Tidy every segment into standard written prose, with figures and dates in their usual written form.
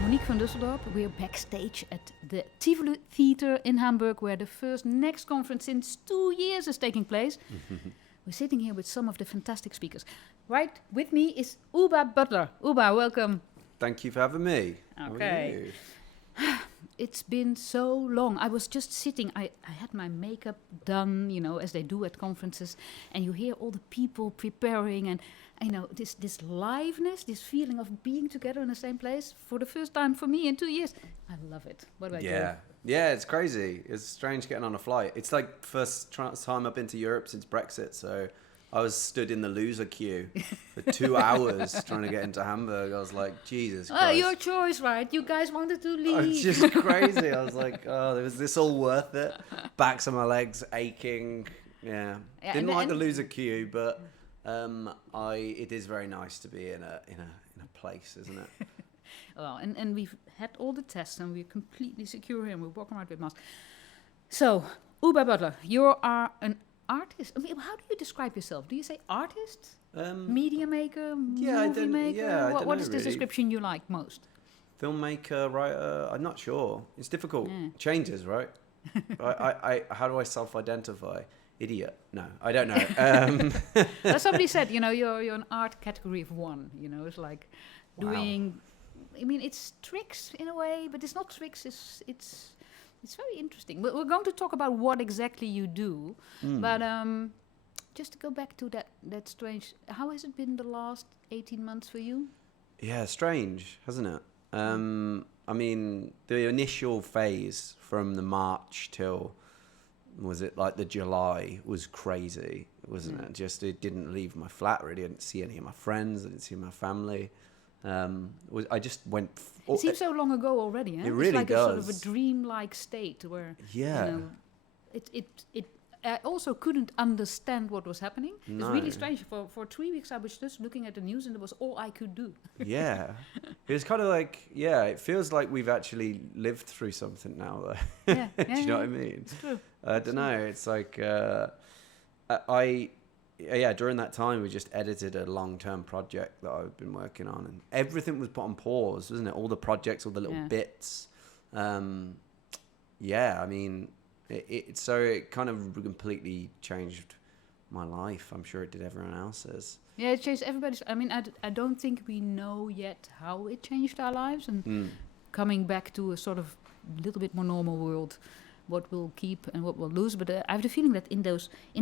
Monique van Dusseldorp, we're backstage at the Tivoli Theater in Hamburg, where the first Next conference since 2 years is taking place. We're sitting here with some of the fantastic speakers. Right with me is Oobah Butler. Oobah, welcome. Thank you for having me. Okay. It's been so long. I was just sitting, I had my makeup done, you know, as they do at conferences, and you hear all the people preparing, and you know, this liveness, this feeling of being together in the same place for the first time for me in 2 years. I love it. What about you? Yeah, it's crazy. It's strange getting on a flight. It's like first time I've been to Europe since Brexit, so I was stood in the loser queue for 2 hours trying to get into Hamburg. I was like, Jesus Christ. Oh, your choice, right? You guys wanted to leave. It's just crazy. I was like, oh, was this all worth it? Backs of my legs aching. Yeah. Didn't like the loser queue, but it is very nice to be in a place, isn't it? Well, and we've had all the tests, and we're completely secure here, and we're walking around with masks. So, Oobah Butler, you are an artist. I mean, how do you describe yourself? Do you say artist? Media maker? Movie maker? What is the description you like most? Filmmaker, writer, I'm not sure. It's difficult. Yeah. Changes, right? I how do I self-identify? Idiot. No, I don't know. Well, somebody said, you know, you're an art category of one. You know, it's like doing. I mean, it's tricks in a way, but it's not tricks. It's very interesting. We're going to talk about what exactly you do, but just to go back to that strange. How has it been the last 18 months for you? Yeah, strange, hasn't it? I mean, the initial phase from the March till, was it like the July, was crazy, wasn't it? Just, it didn't leave my flat really. I didn't see any of my friends. I didn't see my family. I just went. It seems so long ago already. It really like does. A sort of a dream-like state where you know, it. I also couldn't understand what was happening. No. It's really strange. For 3 weeks, I was just looking at the news, and it was all I could do. Yeah, it was kind of like, it feels like we've actually lived through something now. Though. Yeah, do you know what I mean? It's true. I don't know. It's like during that time, we just edited a long-term project that I've been working on, and everything was put on pause, wasn't it? All the projects, all the little bits. I mean, it kind of completely changed my life. I'm sure it did everyone else's. Yeah, it changed everybody's. I mean, I don't think we know yet how it changed our lives, and coming back to a sort of little bit more normal world, what we'll keep and what we'll lose. But I have the feeling that in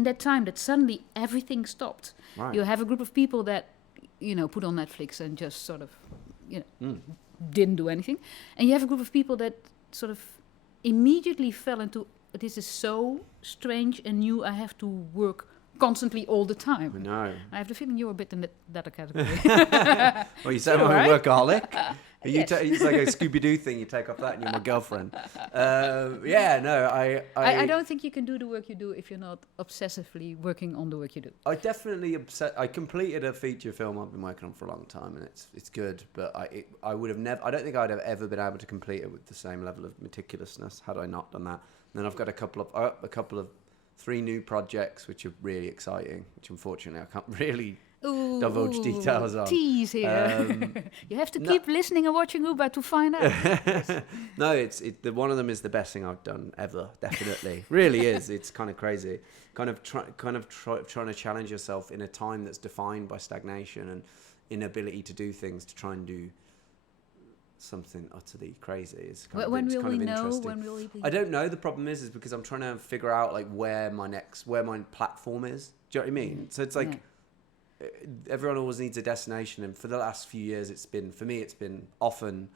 that time, that suddenly everything stopped. Right. You have a group of people that, you know, put on Netflix and just sort of, you know, didn't do anything, and you have a group of people that sort of immediately fell into, this is so strange and new. I have to work constantly all the time. I know. I have the feeling you're a bit in that category. Well, you said I'm a workaholic. Yes. It's like a Scooby-Doo thing. You take off that and you're my girlfriend. I don't think you can do the work you do if you're not obsessively working on the work you do. I completed a feature film I've been working on for a long time, and it's good. But I would have never. I don't think I'd have ever been able to complete it with the same level of meticulousness had I not done that. And then I've got a couple of 3 new projects which are really exciting, which unfortunately I can't really divulge details on. Tease here. You have to keep listening and watching Oobah to find out. No, one of them is the best thing I've done ever. Definitely, really is. It's kind of crazy. Kind of trying to challenge yourself in a time that's defined by stagnation and inability to do things, to try and do something utterly crazy. When will we know? I don't know. The problem is because I'm trying to figure out like where my platform is. Do you know what I mean? So it's like everyone always needs a destination, and for the last few years, it's been often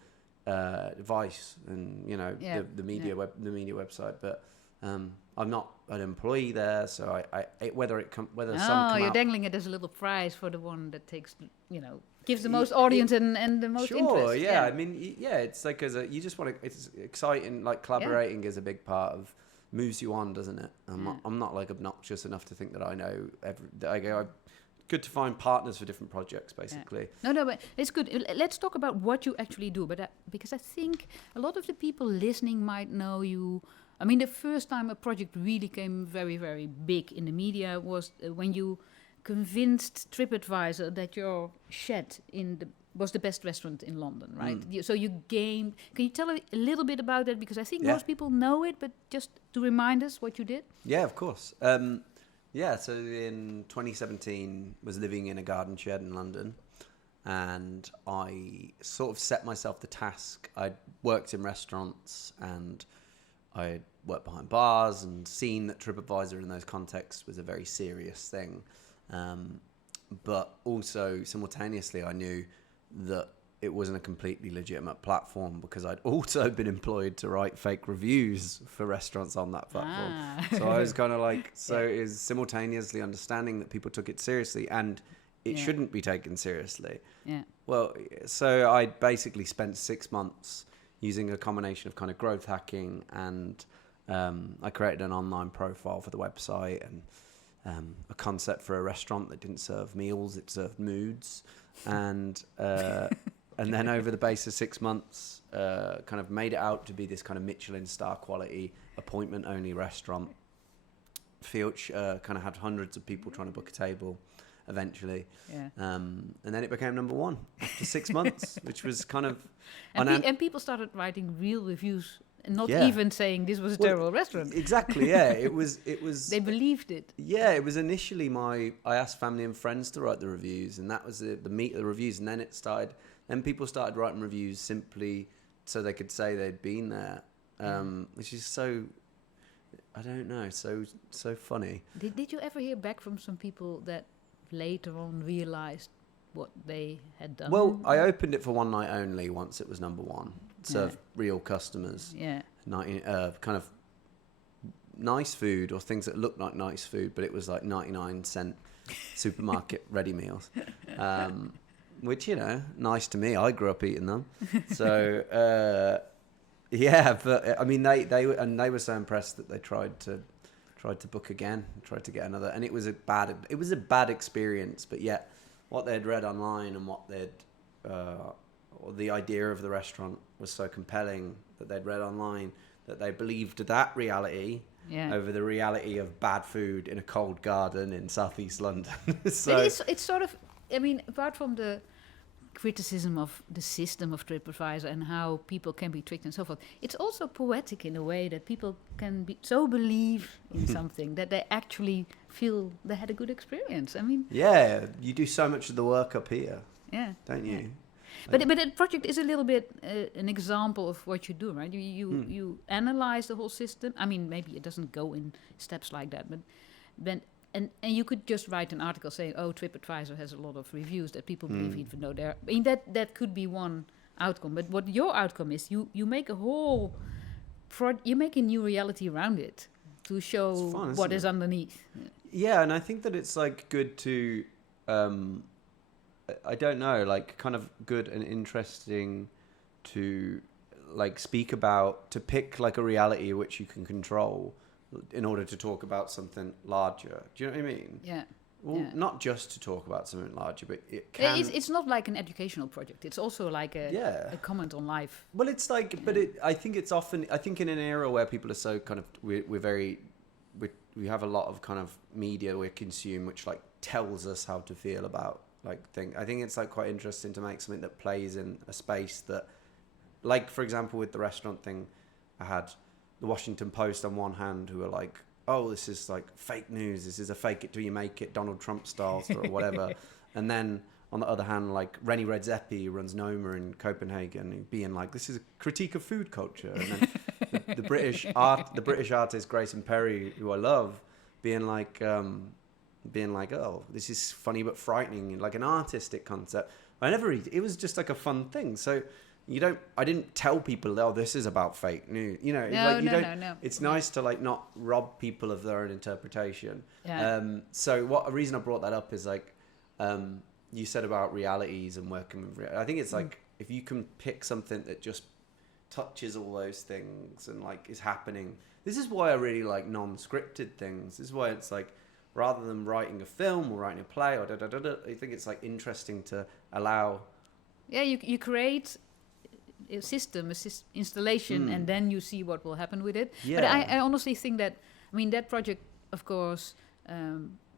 Vice and the media website, but I'm not an employee there, so you're dangling it as a little prize for the one that takes gives the most audience and the most interest. Sure, yeah. I mean, it's like you just want to. It's exciting. Like collaborating is a big part of moves you on, doesn't it? I'm not like obnoxious enough to think that I know good to find partners for different projects, basically. Yeah. No, but it's good. Let's talk about what you actually do, but because I think a lot of the people listening might know you I mean, the first time a project really came very, very big in the media was when you convinced TripAdvisor that your shed was the best restaurant in London, right? So you gained... Can you tell a little bit about that? Because I think most people know it, but just to remind us what you did. Yeah, of course. So in 2017, was living in a garden shed in London, and I sort of set myself the task. I'd worked in restaurants, and I worked behind bars, and seen that TripAdvisor in those contexts was a very serious thing. But also, simultaneously, I knew that it wasn't a completely legitimate platform, because I'd also been employed to write fake reviews for restaurants on that platform. So I was kind of like, it was simultaneously understanding that people took it seriously and it shouldn't be taken seriously. Yeah. Well, so I basically spent 6 months using a combination of kind of growth hacking, and I created an online profile for the website, and a concept for a restaurant that didn't serve meals, it served moods. And then over the base of 6 months, kind of made it out to be this kind of Michelin star quality, appointment only restaurant. Filch kind of had hundreds of people trying to book a table eventually. Yeah. And then it became number one after 6 months, which was kind of... And people started writing real reviews, and not even saying this was a terrible restaurant. Exactly, yeah. It was. They believed it. Yeah, it was initially I asked family and friends to write the reviews, and that was the meat of the reviews. And then it started. Then people started writing reviews simply so they could say they'd been there, which is so. I don't know, so funny. Did you ever hear back from some people that later on realized what they had done? Well, I opened it for one night only once it was number one. Served real customers. Yeah. Kind of nice food, or things that looked like nice food, but it was like 99-cent supermarket ready meals. Which, nice to me. I grew up eating them. So, but I mean, they were so impressed that they tried to book again, tried to get another, and it was a bad experience. But yet, what they'd read online and what or the idea of the restaurant was so compelling that they'd read online, that they believed that reality over the reality of bad food in a cold garden in southeast London. So it's sort of, I mean, apart from the criticism of the system of TripAdvisor and how people can be tricked and so forth, it's also poetic in a way that people can believe in something that they actually feel they had a good experience. I mean, you do so much of the work up here, don't you? But the project is a little bit an example of what you do, right? You analyze the whole system. I mean, maybe it doesn't go in steps like that, but and you could just write an article saying, "Oh, TripAdvisor has a lot of reviews that people believe, even though they're." I mean, that could be one outcome. But what your outcome is, you make a whole you make a new reality around it to show what is underneath. Yeah, and I think that it's like good to. I don't know, like kind of good and interesting to like speak about, to pick like a reality which you can control in order to talk about something larger. Do you know what I mean? Yeah. Well, not just to talk about something larger, but it can... It's not like an educational project. It's also like a comment on life. Well, it's like, but I think it's often, I think in an era where people are so kind of, we have a lot of kind of media we consume, which like tells us how to feel about like thing. I think it's like quite interesting to make something that plays in a space that, like for example with the restaurant thing, I had the Washington Post on one hand who are like, oh, this is like fake news, this is a fake it till you make it Donald Trump style or whatever. And then on the other hand, like Rennie Redzepi, who runs Noma in Copenhagen, being like, this is a critique of food culture. And then the British artist Grayson Perry, who I love, being like, oh, this is funny but frightening, like an artistic concept. It was just like a fun thing. So I didn't tell people, oh, this is about fake news. No. It's nice to like not rob people of their own interpretation. Yeah. So a reason I brought that up is like, you said about realities and working with I think it's like, if you can pick something that just touches all those things and like is happening. This is why I really like non-scripted things. This is why it's like, rather than writing a film or writing a play or I think it's like interesting to allow. Yeah, you create system, installation, and then you see what will happen with it. Yeah. But I honestly think that, I mean, that project, of course,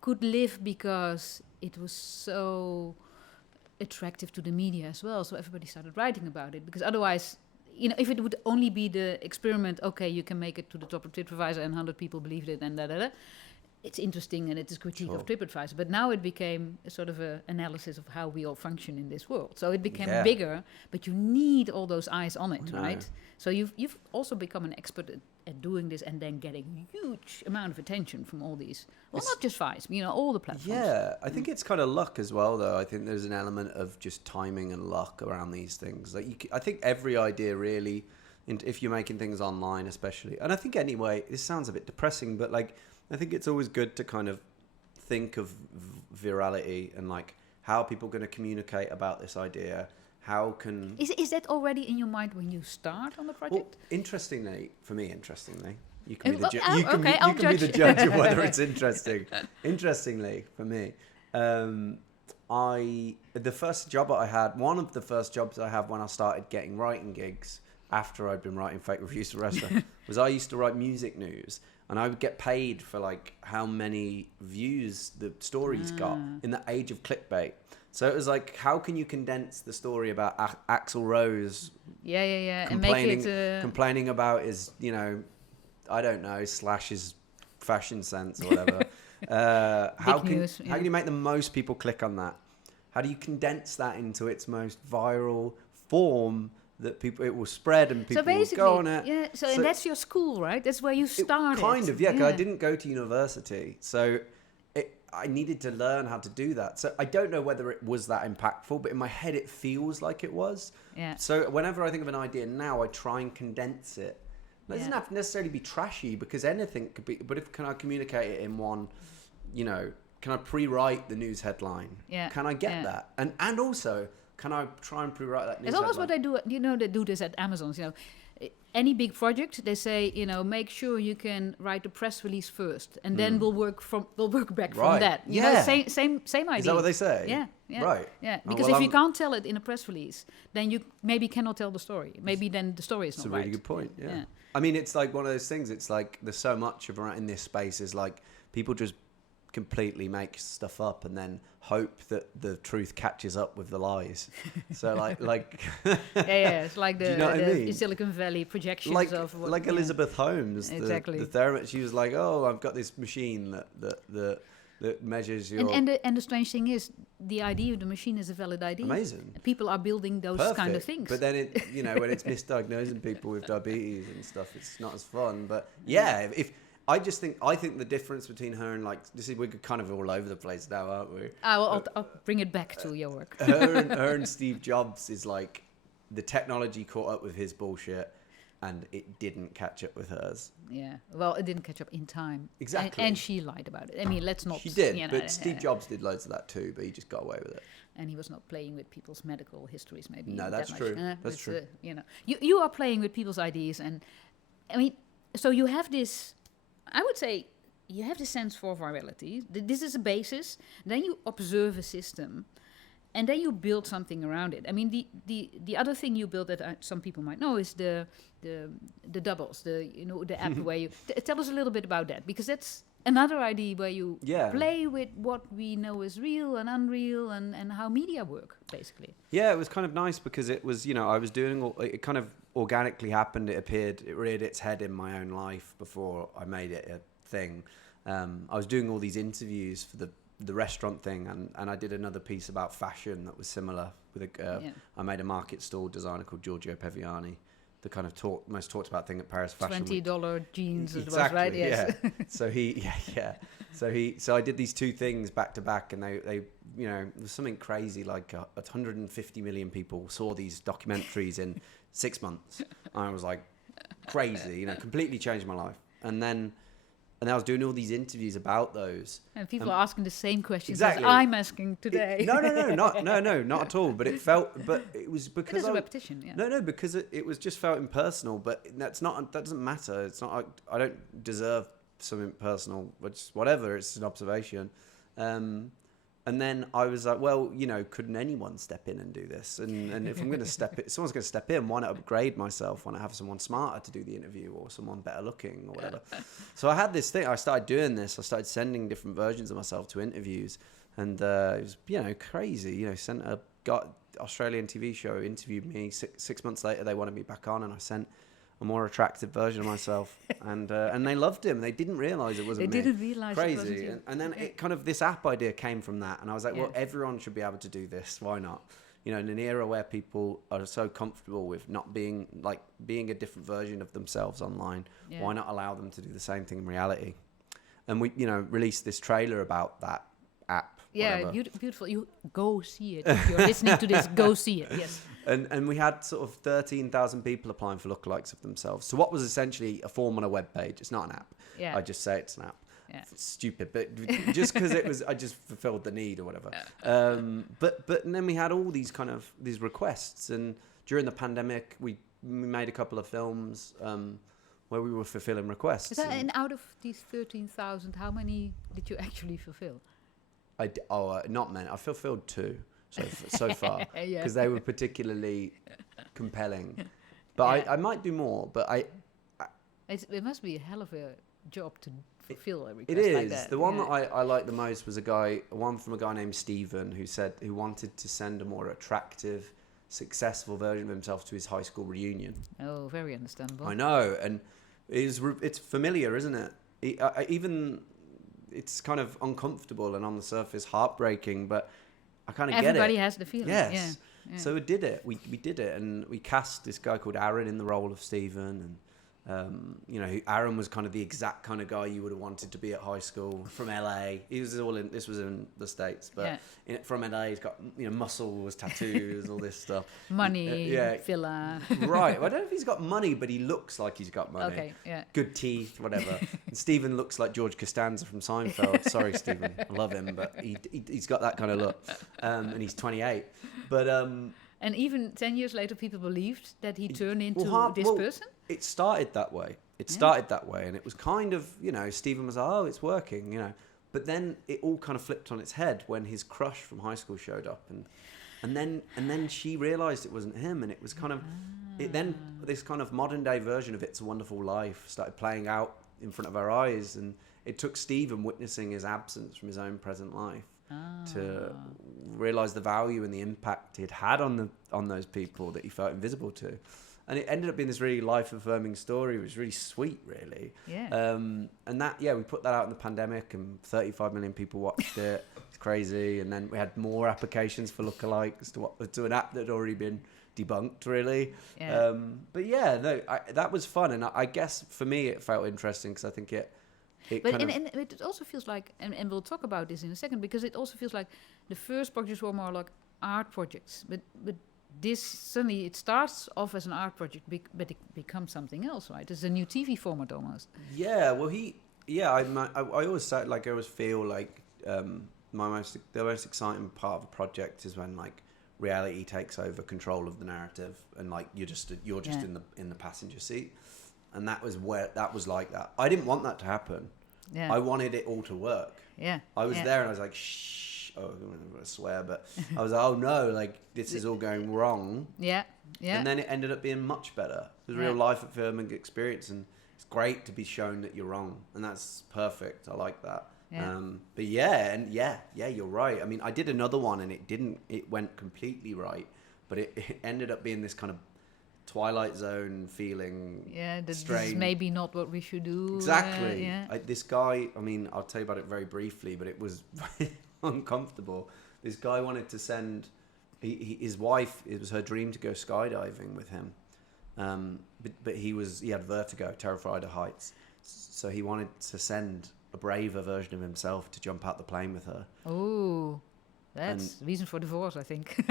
could live because it was so attractive to the media as well. So everybody started writing about it, because otherwise, you know, if it would only be the experiment, okay, you can make it to the top of TripAdvisor and 100 people believed it and it's interesting and it is critique of TripAdvisor. But now it became a sort of an analysis of how we all function in this world. So it became bigger, but you need all those eyes on it, right? So you've also become an expert at doing this and then getting huge amount of attention from all these, well, not just Vice, you know, all the platforms. Yeah, I think it's kind of luck as well, though. I think there's an element of just timing and luck around these things. Like, I think every idea really, if you're making things online especially, and I think anyway, this sounds a bit depressing, but like, I think it's always good to kind of think of virality and like, how are people going to communicate about this idea? How can... Is that already in your mind when you start on the project? Well, interestingly, you can be the judge. You can be the judge of whether it's interesting. Interestingly, for me, one of the first jobs I had when I started getting writing gigs after I'd been writing fake reviews for restaurants was I used to write music news. And I would get paid for like how many views the stories got in the age of clickbait. So it was like, how can you condense the story about Axl Rose? And make it complaining about his, you know, I don't know, Slash's fashion sense or whatever. How can you make the most people click on that? How do you condense that into its most viral form? That it will spread and people will go on it. Yeah, so and that's your school, right? That's where you started. Kind of, yeah, because I didn't go to university. So I needed to learn how to do that. So I don't know whether it was that impactful, but in my head it feels like it was. Yeah. So whenever I think of an idea now, I try and condense it. It doesn't have to necessarily be trashy, because anything could be, but can I communicate it in one, you know, can I pre-write the news headline? Yeah. Can I get that? And also... Can I try and pre-write that news It's almost headline? what they do. You know, they do this at Amazon. You know, any big project, they say, you know, make sure you can write a press release first, and then we'll work back from that. You know, same idea. Is that what they say? Yeah. Right. Yeah. Because if you can't tell it in a press release, then you maybe cannot tell the story. Maybe then the story is not right. That's a really good point. Yeah. I mean, it's like one of those things. It's like there's so much of in this space is like people just completely make stuff up and then hope that the truth catches up with the lies. So like it's like the, you know the I mean? Silicon Valley projections of what, like Elizabeth Holmes, exactly. the therapist. She was like, oh, I've got this machine that measures your... And the strange thing is, the idea of the machine is a valid idea. Amazing. People are building those kind of things. But then, when it's misdiagnosing people with diabetes and stuff, it's not as fun. But I think the difference between her and we're kind of all over the place now, aren't we? I'll bring it back to your work. her and Steve Jobs is like the technology caught up with his bullshit and it didn't catch up with hers. Yeah, well, it didn't catch up in time. Exactly. And she lied about it. I mean, let's not... She did, but Steve Jobs did loads of that too, but he just got away with it. And he was not playing with people's medical histories, maybe. No, that's true. That's true. You are playing with people's ideas, and I mean, so you have this... I would say you have the sense for virality. This is a basis. Then you observe a system, and then you build something around it. I mean, the other thing you build that some people might know is the doubles, the app where you tell us a little bit about that, because that's another idea where you play with what we know is real and unreal and how media work, basically. Yeah, it was kind of nice because it was, I was doing it kind of organically happened. It reared its head in my own life before I made it a thing. I was doing all these interviews for the restaurant thing, and I did another piece about fashion that was similar. I made a market stall designer called Giorgio Peviani, the kind of most talked about thing at Paris Fashion Week. $20 jeans, exactly, it was, right? Yes. Yeah. So I did these two things back to back, and they it was something crazy, like 150 million people saw these documentaries in 6 months. I was like, crazy, completely changed my life. And then I was doing all these interviews about those. And people are asking the same questions as I'm asking today. No, not at all. But it was because it is a repetition. Yeah. No, because it was just felt impersonal. But that doesn't matter. It's not. I don't deserve something personal. Which whatever. It's an observation. And then I was like, well, couldn't anyone step in and do this? And if I'm going to someone's going to step in, why not upgrade myself? Why not have someone smarter to do the interview or someone better looking or whatever? So I had this thing. I started doing this. I started sending different versions of myself to interviews. And it was, crazy. Sent got Australian TV show, interviewed me. Six months later, they wanted me back on, and I sent a more attractive version of myself, and they loved him. They didn't realize it wasn't me. They didn't realize crazy. It wasn't you. And then it kind of, this app idea came from that, and I was like, well, everyone should be able to do this. Why not? In an era where people are so comfortable with not being a different version of themselves online, why not allow them to do the same thing in reality? And we, released this trailer about that app. Yeah, beautiful. You go see it. If you're listening to this, go see it. Yes. And we had sort of 13,000 people applying for lookalikes of themselves. So what was essentially a form on a web page. It's not an app. Yeah. I just say it's an app. Yeah. It's stupid, but just because I just fulfilled the need or whatever. But then we had all these these requests, and during the pandemic, we made a couple of films where we were fulfilling requests. And out of these 13,000, how many did you actually fulfill? Not many. I fulfilled 2 so far because they were particularly compelling. But I might do more. But it must be a hell of a job to fulfill a request it is. like that. The one that I liked the most was one from a guy named Stephen who wanted to send a more attractive, successful version of himself to his high school reunion. Oh, very understandable. I know, and it's familiar, isn't it? Even. It's kind of uncomfortable and on the surface heartbreaking, but I kind of get it. Everybody has the feeling. Yes. Yeah. So we did it. We did it, and we cast this guy called Aaron in the role of Stephen, and Aaron was kind of the exact kind of guy you would have wanted to be at high school from LA. This was in the States, but from LA, he's got muscles, tattoos, all this stuff. Money, villa. Right. Well, I don't know if he's got money, but he looks like he's got money. Okay, yeah. Good teeth, whatever. And Stephen looks like George Costanza from Seinfeld. Sorry, Stephen, I love him, but he's got that kind of look, and he's 28. But and even 10 years later, people believed that he turned into this person? It started that way. And it was kind of, Stephen was like, oh, it's working, But then it all kind of flipped on its head when his crush from high school showed up. And then she realised it wasn't him. And it was kind of, this kind of modern day version of It's a Wonderful Life started playing out in front of our eyes. And it took Stephen witnessing his absence from his own present life to realise the value and the impact he'd had on those people that he felt invisible to. And it ended up being this really life-affirming story. It was really sweet, really. Yeah. And that, we put that out in the pandemic, and 35 million people watched it. It's crazy. And then we had more applications for lookalikes to an app that had already been debunked, really. Yeah. That was fun. And I guess for me, it felt interesting because I think it also feels like, and we'll talk about this in a second, because it also feels like the first projects were more like art projects, but this suddenly it starts off as an art project, but it becomes something else, right? It's a new TV format almost. Yeah, well, I always say, I always feel like the most exciting part of a project is when reality takes over control of the narrative, and you're just in the passenger seat, and that was like that. I didn't want that to happen. Yeah. I wanted it all to work. Yeah. I was there, and I was like, shh. Oh, I'm going to swear, but I was like, oh no, this is all going wrong. Yeah. And then it ended up being much better. It was a real life affirming experience, and it's great to be shown that you're wrong, and that's perfect. I like that. Yeah. But you're right. I mean, I did another one, and it went completely right, but it ended up being this kind of Twilight Zone feeling. Yeah, this is maybe not what we should do. Exactly. This guy, I mean, I'll tell you about it very briefly, but it was uncomfortable. This guy wanted to send his wife, it was her dream to go skydiving with him, but he had vertigo, terrified of heights, so he wanted to send a braver version of himself to jump out the plane with her. Oh, that's reason for divorce, I think.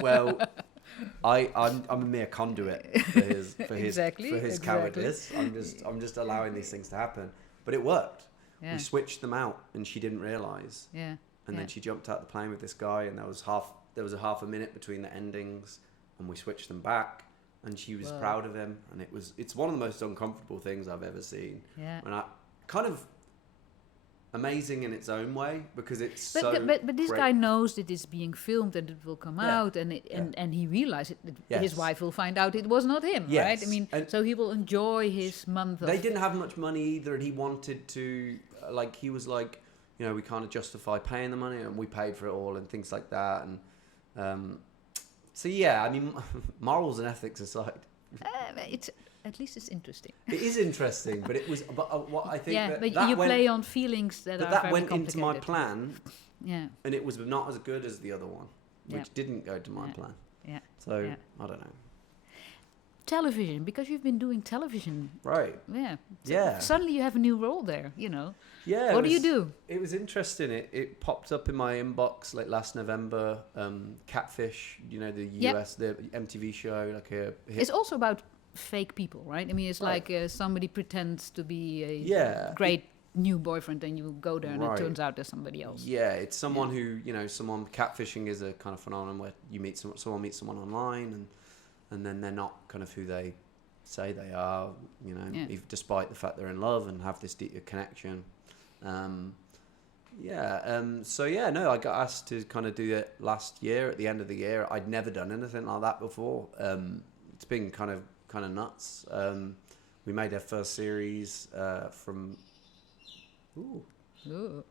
Well, I'm a mere conduit for his cowardice. I'm just allowing these things to happen, but it worked. We switched them out, and she didn't realize. Yeah. And then she jumped out the plane with this guy, and there was a half a minute between the endings, and we switched them back, and she was proud of him, and it's one of the most uncomfortable things I've ever seen. Yeah. And I kind of amazing in its own way because it's but this great. guy knows that it's being filmed and it will come out, and he realized that his wife will find out it was not him, right? I mean, so he will enjoy his month. They didn't have much money either, and he wanted to, he was like, we can't justify paying the money, and we paid for it all and things like that, and so I mean, morals and ethics aside, at least it's interesting. It is interesting, but it was. But what I think. Yeah, that but you play on feelings that are that very went complicated. into my plan. Yeah. And it was not as good as the other one, which didn't go to my plan. Yeah. So I don't know. Television, because you've been doing television. Right. Yeah. So yeah. Suddenly you have a new role there. Yeah. What do you do? It was interesting. It popped up in my inbox like last November. Catfish, the US, the MTV show, like a hit. It's also about fake people, right? I mean, it's like somebody pretends to be a great new boyfriend, and you go there and it turns out there's somebody else. Yeah, it's someone who, catfishing is a kind of phenomenon where you meet someone meets someone online, and then they're not kind of who they say they are, despite the fact they're in love and have this deep connection. I got asked to kind of do it last year at the end of the year. I'd never done anything like that before. It's been kind of nuts. We made our first series from. Ooh.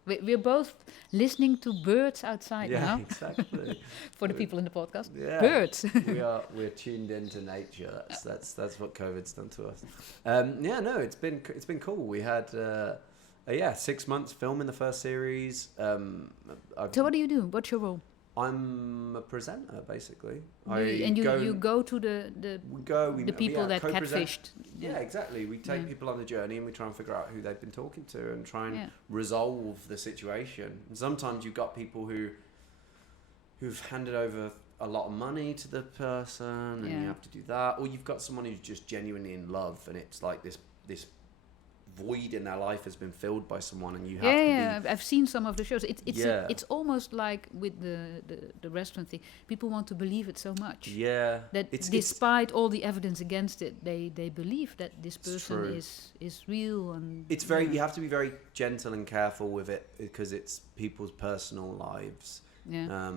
We're both listening to birds outside now. Yeah, exactly. For the people in the podcast, birds. We're tuned into nature. That's what COVID's done to us. It's been cool. We had 6 months filming the first series. So what do you do? What's your role? I'm a presenter, basically. You go to the people that catfished. Yeah, exactly. We take people on the journey and we try and figure out who they've been talking to and try and resolve the situation. And sometimes you've got people who've handed over a lot of money to the person, and you have to do that. Or you've got someone who's just genuinely in love, and it's like this void in their life has been filled by someone, and you have to be... I've seen some of the shows. It's almost like with the restaurant thing. People want to believe it so much. Yeah. That despite all the evidence against it, they believe that this person is real, and it's very. You have to be very gentle and careful with it because it's people's personal lives. Yeah.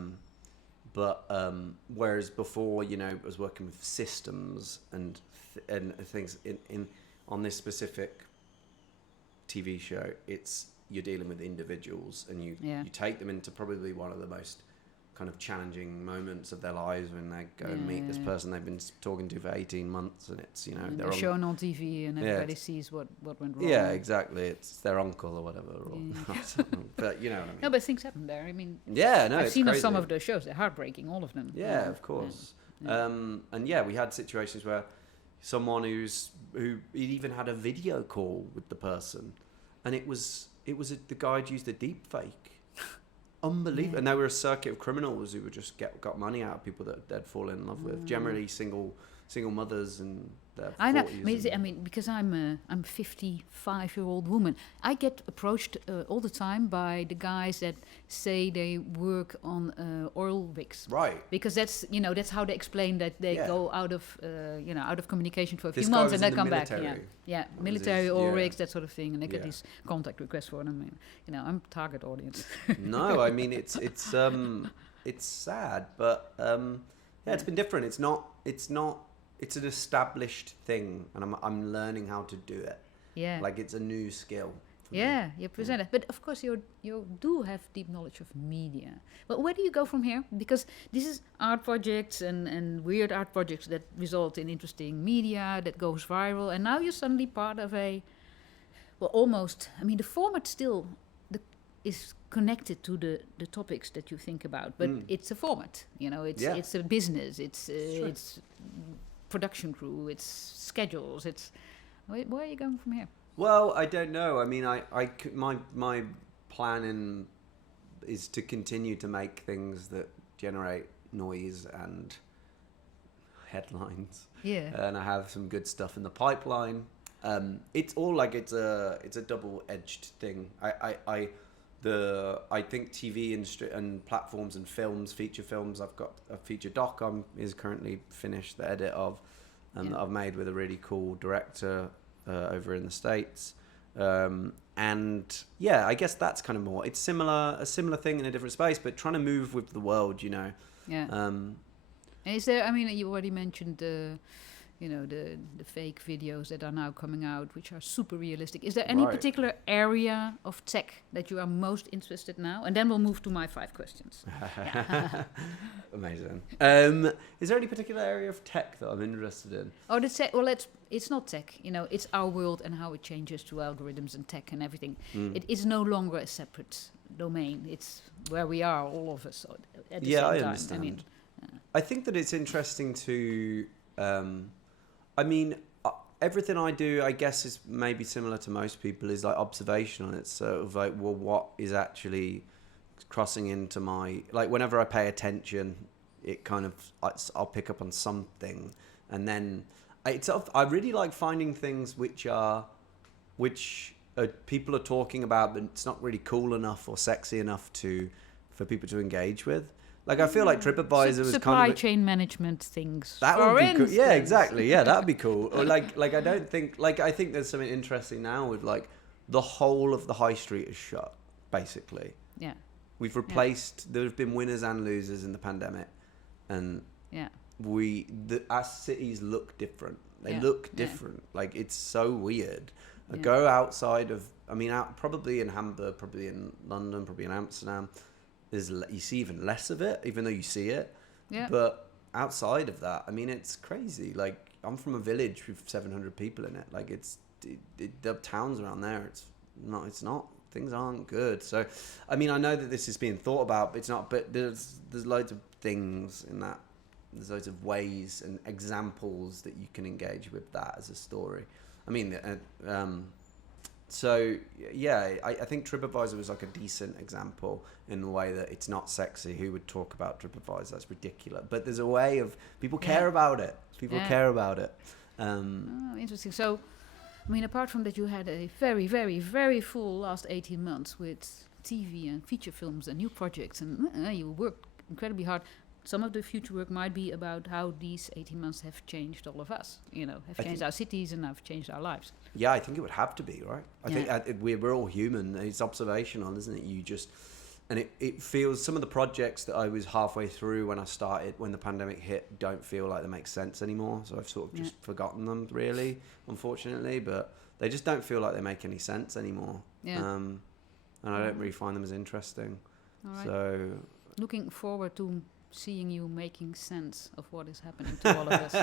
Whereas before, I was working with systems and things in on this specific TV show, you're dealing with individuals, and you take them into probably one of the most kind of challenging moments of their lives when they go and meet this person they've been talking to for 18 months, and it's they're shown on TV and everybody sees what went wrong. Yeah, exactly. It's their uncle or whatever, but you know what I mean. No, but things happen there. I mean, I've seen some of those shows. They're heartbreaking, all of them. Yeah, of course. Yeah. We had situations where someone who even had a video call with the person, and the guy had used a deep fake. Unbelievable. And they were a circuit of criminals who would just got money out of people that they'd fallen in love with, generally single mothers and their I know. 40s. I mean, because I'm a 55-year-old woman, I get approached all the time by the guys that say they work on oil rigs. Right. Because that's how they explain that they go out of communication for a few This months guy and they was in come the back. military. Yeah, military oil rigs, that sort of thing, and they get these contact requests for them. I'm target audience. No, I mean it's sad, but it's been different. It's an established thing, and I'm learning how to do it. Yeah. Like it's a new skill. Yeah, you present it. But of course you do have deep knowledge of media. But where do you go from here? Because this is art projects and weird art projects that result in interesting media that goes viral, and now you're suddenly part of the format still is connected to the topics that you think about, but it's a format. It's a business. It's production crew. It's schedules. Where are you going from here? Well, I don't know. I mean, my plan is to continue to make things that generate noise and headlines. Yeah. And I have some good stuff in the pipeline. It's all like it's a double-edged thing. I think TV and platforms and films, feature films. I've got a feature doc is currently finished, the edit of, that I've made with a really cool director over in the States. And yeah, I guess that's kind of more. It's a similar thing in a different space, but trying to move with the world, you know. Yeah. And is there? I mean, you already mentioned the fake videos that are now coming out, which are super realistic. Is there any particular area of tech that you are most interested in now? And then we'll move to my 5 questions. Amazing. Is there any particular area of tech that I'm interested in? Oh, it's not tech. You know, it's our world and how it changes to algorithms and tech and everything. It is no longer a separate domain. It's where we are, all of us, at the same time. I understand. I think that it's interesting to... everything I do, I guess, is maybe similar to most people, is like observational. It's sort of like, well, what is actually crossing into my... Like, whenever I pay attention, it kind of... I'll pick up on something. And then I really like finding things which people are talking about, but it's not really cool enough or sexy enough for people to engage with. Like, I feel like TripAdvisor was supply kind of... chain management things. That would be cool. Yeah, exactly. Yeah, that would be cool. Or like I don't think... Like, I think there's something interesting now with, like, the whole of the high street is shut, basically. Yeah. We've replaced... Yeah. There have been winners and losers in the pandemic. And our cities look different. They look different. Yeah. Like, it's so weird. I go outside of... probably in Hamburg, probably in London, probably in Amsterdam... You see even less of it, even though you see it. Yeah. But outside of that, it's crazy. Like, I'm from a village with 700 people in it. Like, the towns around there, it's not. Things aren't good. So, I know that this is being thought about, but it's not. But there's loads of things in that. There's loads of ways and examples that you can engage with that as a story. So, yeah, I think TripAdvisor was like a decent example in the way that it's not sexy. Who would talk about TripAdvisor? That's ridiculous. But there's a way of... People care about it. People care about it. Interesting. So, apart from that, you had a very, very, very full last 18 months with TV and feature films and new projects. And you worked incredibly hard. Some of the future work might be about how these 18 months have changed all of us, have changed our cities and have changed our lives. Yeah, I think it would have to be, right? I think we're all human. It's observational, isn't it? And it feels, some of the projects that I was halfway through when I started, when the pandemic hit, don't feel like they make sense anymore. So I've sort of just forgotten them, really, unfortunately. But they just don't feel like they make any sense anymore. Yeah. And I don't really find them as interesting. All right. So... Looking forward to... seeing you making sense of what is happening to all of us.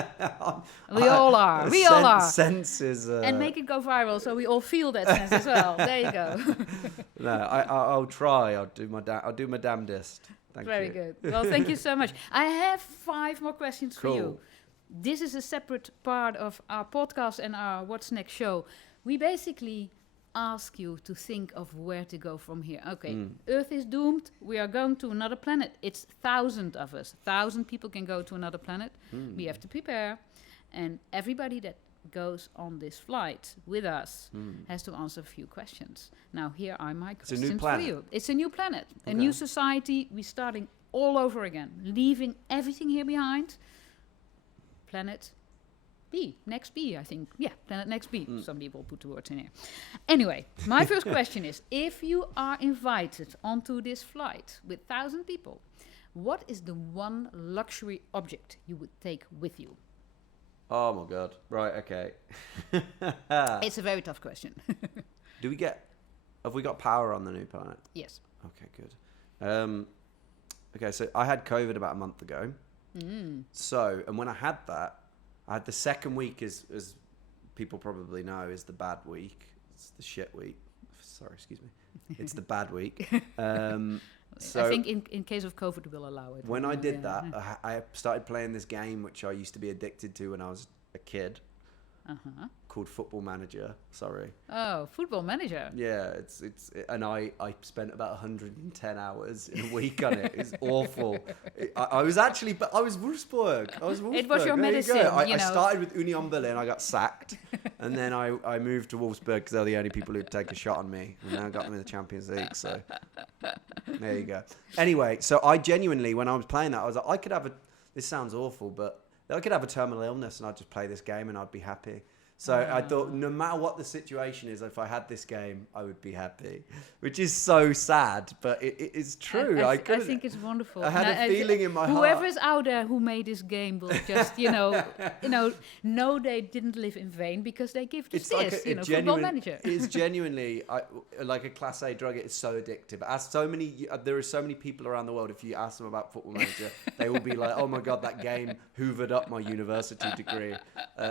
We all are. Sense is... And make it go viral so we all feel that sense as well. There you go. No, I'll try. I'll do my damnedest. Thank you. Very good. Well, thank you so much. I have 5 more questions for you. This is a separate part of our podcast and our What's Next show. We basically... ask you to think of where to go from here. Okay, Earth is doomed. We are going to another planet. It's 1,000 of us. 1,000 people can go to another planet. We have to prepare. And everybody that goes on this flight with us has to answer a few questions. Now, here are my questions for you. It's a new planet. Okay. A new society. We're starting all over again. Leaving everything here behind. Planet B, next B, I think. Yeah, planet next B. Some people put the words in here. Anyway, my first question is, if you are invited onto this flight with 1,000 people, what is the one luxury object you would take with you? Oh my God. Right, okay. It's a very tough question. Have we got power on the new planet? Yes. Okay, good. Okay, so I had COVID about a month ago. So, and when I had that, I had the second week, as people probably know, is the bad week. It's the shit week. Sorry, excuse me. It's the bad week. So I think in case of COVID, we'll allow it. When I did that, I started playing this game, which I used to be addicted to when I was a kid. Called Football Manager. Sorry. Oh, Football Manager. Yeah, and I spent about 110 hours in a week on it. It's awful. I was Wolfsburg. It was your medicine. I started with Union Berlin. I got sacked, and then I moved to Wolfsburg because they're the only people who'd take a shot on me, and now I got them in the Champions League. So there you go. Anyway, so I genuinely, when I was playing that, I was like, I could have this sounds awful, but I could have a terminal illness and I'd just play this game and I'd be happy. So I thought no matter what the situation is, if I had this game, I would be happy, which is so sad, but it's true. I think it's wonderful. I had a feeling in my heart. Whoever's out there who made this game will just, know they didn't live in vain because they give this, Football Manager. It's genuinely like a Class A drug. It's so addictive. There are so many people around the world. If you ask them about Football Manager, they will be like, "Oh my god, that game hoovered up my university degree."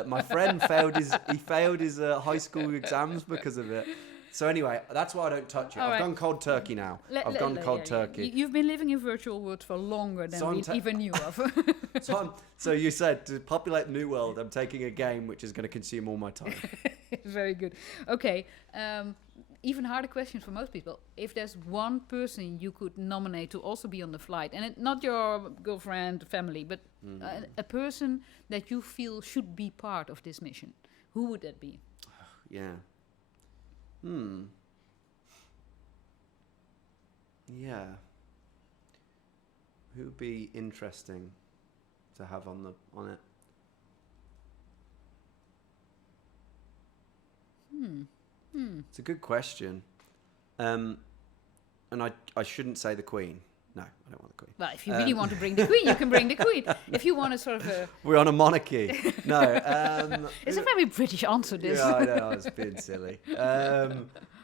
My friend failed his high school exams because of it. So anyway, that's why I don't touch it. I've gone cold turkey now. I've gone cold turkey. You've been living in virtual worlds for longer than we even knew of. So you said to populate the new world, I'm taking a game which is going to consume all my time. Very good. Okay. Even harder question for most people. If there's one person you could nominate to also be on the flight, and not your girlfriend, family, but a person that you feel should be part of this mission, who would that be? Yeah. Yeah. Who would be interesting to have on it? It's a good question. And I shouldn't say the Queen. No, I don't want the Queen. Well, if you really want to bring the Queen, you can bring the Queen. If you want to sort of... We're on a monarchy. No. It's a very British answer, this. Yeah, I know. I was being silly.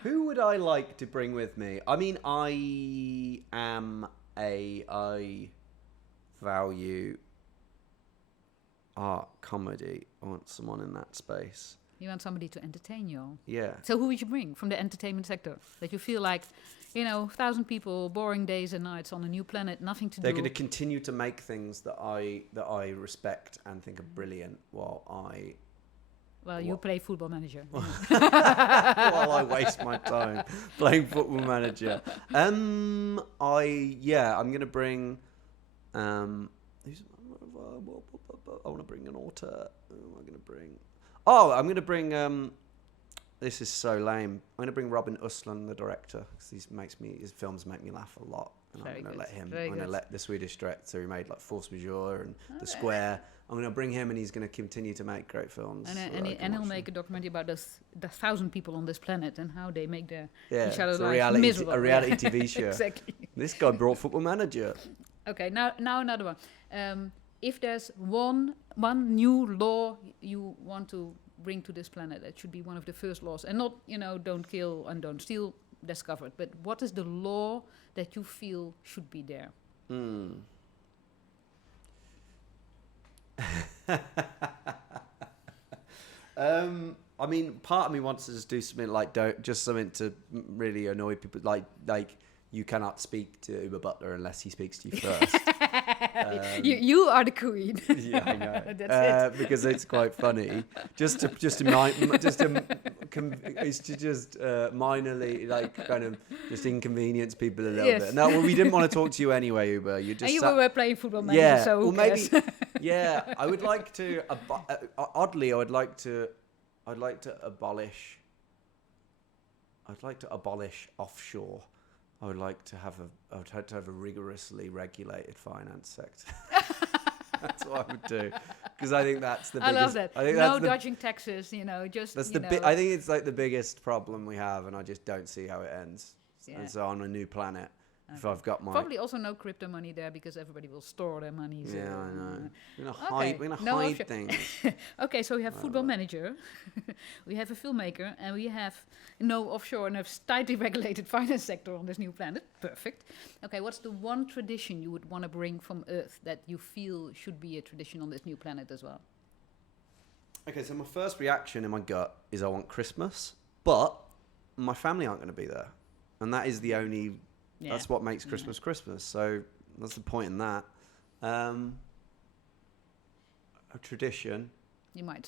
Who would I like to bring with me? I mean, I value art, comedy. I want someone in that space. You want somebody to entertain you all. Yeah. So who would you bring from the entertainment sector? That you feel like, 1,000 people, boring days and nights on a new planet, nothing to do. They're going to continue to make things that I respect and think are brilliant while you play Football Manager. While I waste my time playing Football Manager. I'm going to bring... I want to bring an author. Who am I going to bring? I'm going to bring... this is so lame. I'm going to bring Robin Östlund, the director, because his films make me laugh a lot. And I'm going to let him... I'm going to let the Swedish director who made like Force Majeure and The Square... I'm going to bring him, and he's going to continue to make great films. And he'll make a documentary about the 1,000 people on this planet and how they make each other's lives miserable. A reality TV show. Exactly. This guy brought Football Manager. Okay, now another one. If there's one new law you want to bring to this planet, that should be one of the first laws, and not don't kill and don't steal. That's covered. But what is the law that you feel should be there? I mean, part of me wants to just do something like something to really annoy people, like you cannot speak to Oobah Butler unless he speaks to you first. You are the queen. Yeah, I know. That's it. Because it's quite funny. Minorly, like, kind of just inconvenience people a little bit. No, we didn't want to talk to you anyway, Oobah. You were playing Football Manager, so who cares? Maybe. Yeah, I would like to. Oddly, I'd like to abolish. I'd like to abolish offshore. I would like to have a rigorously regulated finance sector. That's what I would do, because I think that's the biggest. I love that. I think dodging taxes, just. That's I think it's like the biggest problem we have, and I just don't see how it ends. Yeah. And so on a new planet, if I've got my... Probably also no crypto money there, because everybody will store their money. So, yeah, I know. We're going to hide things. Okay, so we have Football Manager, we have a filmmaker, and we have no offshore and a tightly regulated finance sector on this new planet. Perfect. Okay, what's the one tradition you would want to bring from Earth that you feel should be a tradition on this new planet as well? Okay, so my first reaction in my gut is I want Christmas, but my family aren't going to be there. And that is the only... Yeah. That's what makes Christmas Christmas. So that's the point in that. A tradition. You might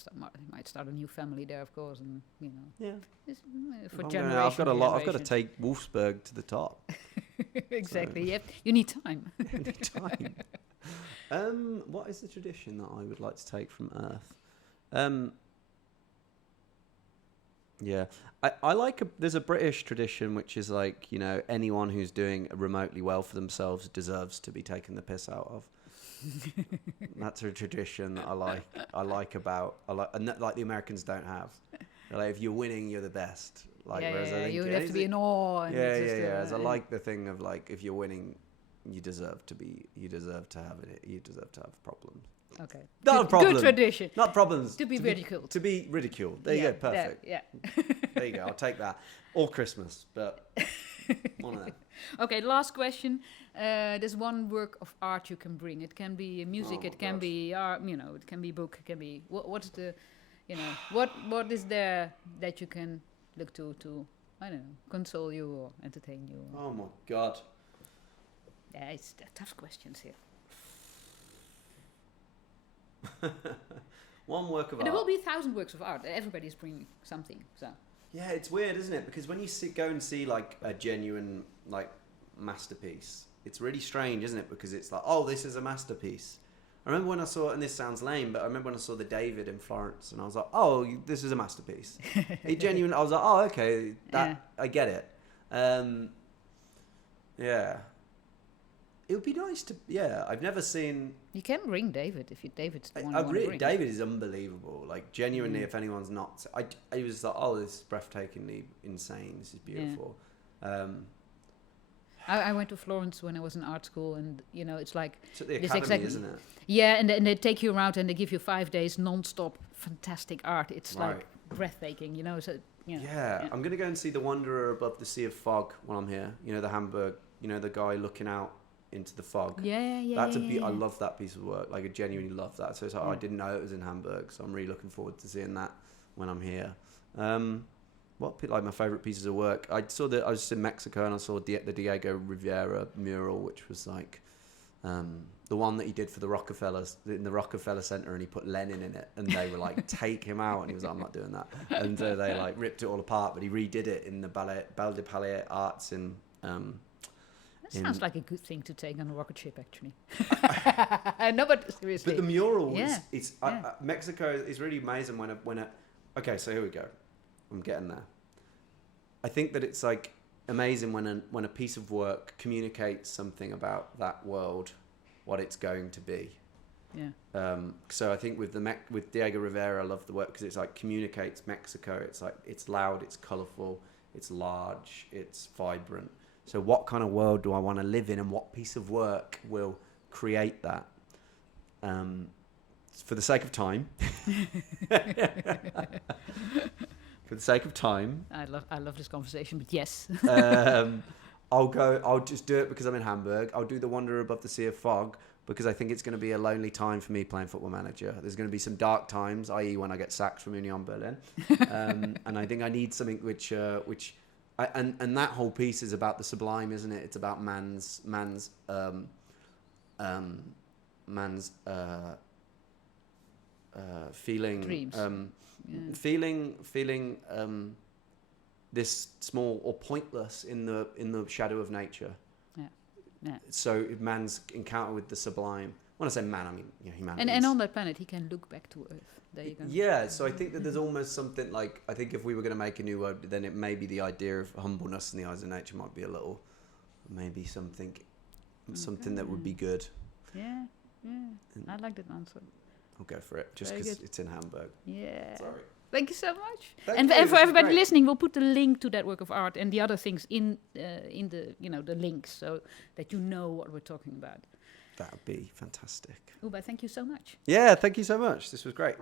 start a new family there, of course, and Yeah. For generations. I've got to take Wolfsburg to the top. Exactly. So. Yep. You need time. You need time. What is the tradition that I would like to take from Earth? Yeah, I like there's a British tradition which is like, anyone who's doing remotely well for themselves deserves to be taken the piss out of. That's a tradition that I like the Americans don't have. Like, if you're winning, you're the best. Like, whereas I think you have to be in awe. And As I like the thing of like, if you're winning, you deserve to have problems. Okay. Not problems. Good tradition. Not problems. To be ridiculed. To be ridiculed. There you go. Perfect. Yeah. There you go. I'll take that. Or Christmas, but one of them. Okay, last question. There's one work of art you can bring. It can be music. It can be art. It can be book. It can be what's the, what is there that you can look to I don't know, console you or entertain you? Oh my God. Yeah, it's tough questions here. One work of art. There will be 1,000 works of art. Everybody's bringing something. So. Yeah, it's weird, isn't it? Because when you go and see like a genuine like masterpiece, it's really strange, isn't it? Because it's like, oh, this is a masterpiece. I remember when I saw, and this sounds lame, but I remember when I saw the David in Florence, and I was like, oh, this is a masterpiece. It genuine. I was like, oh, okay, I get it. Yeah. It would be nice to. Yeah, I've never seen. You can bring David if David's the one you want to bring. David is unbelievable. Like, genuinely, if anyone's not, I was like, oh, this is breathtakingly insane. This is beautiful. Yeah. I went to Florence when I was in art school, and it's like it's at the academy, isn't it? Yeah, and they take you around and they give you 5 days non-stop fantastic art. It's like breathtaking, So yeah, I'm gonna go and see The Wanderer Above the Sea of Fog when I'm here. The Hamburg. The guy looking out into the fog. I love that piece of work. Like, I genuinely love that. So it's like, I didn't know it was in Hamburg, so I'm really looking forward to seeing that when I'm here. Like my favorite pieces of work? I was in Mexico and I saw the Diego Rivera mural, which was like the one that he did for the Rockefellers in the Rockefeller Center, and he put Lenin in it, and they were like, take him out, and he was like, I'm not doing that, and they like ripped it all apart, but he redid it in the Belle de Palais Arts in. That sounds like a good thing to take on a rocket ship, actually. No, but seriously. But the mural is Mexico is really amazing when okay, so here we go. I'm getting there. I think that it's like amazing when a piece of work communicates something about that world, what it's going to be. Yeah. So I think with Diego Rivera, I love the work because it's like communicates Mexico. It's like, it's loud, it's colorful, it's large, it's vibrant. So what kind of world do I want to live in, and what piece of work will create that? For the sake of time. For the sake of time. I love this conversation, but yes. I'll just do it because I'm in Hamburg. I'll do The Wanderer Above the Sea of Fog because I think it's going to be a lonely time for me playing Football Manager. There's going to be some dark times, i.e. when I get sacked from Union Berlin. And I think I need something which and that whole piece is about the sublime, isn't it? It's about man's feeling dreams. Feeling this small or pointless in the shadow of nature. Yeah. So man's encounter with the sublime. When I say man, I mean humanity. And on that planet, he can look back to Earth. There you go. Yeah, so I think that there's almost something like, I think if we were going to make a new word, then it may be the idea of humbleness in the eyes of nature might be a little, maybe something that would be good. Yeah. I like that answer. I'll go for it, just because it's in Hamburg. Yeah. Sorry. Thank you so much. And for everybody listening, we'll put the link to that work of art and the other things in the the links, so that you know what we're talking about. That would be fantastic. Oobah, thank you so much. Yeah, thank you so much. This was great.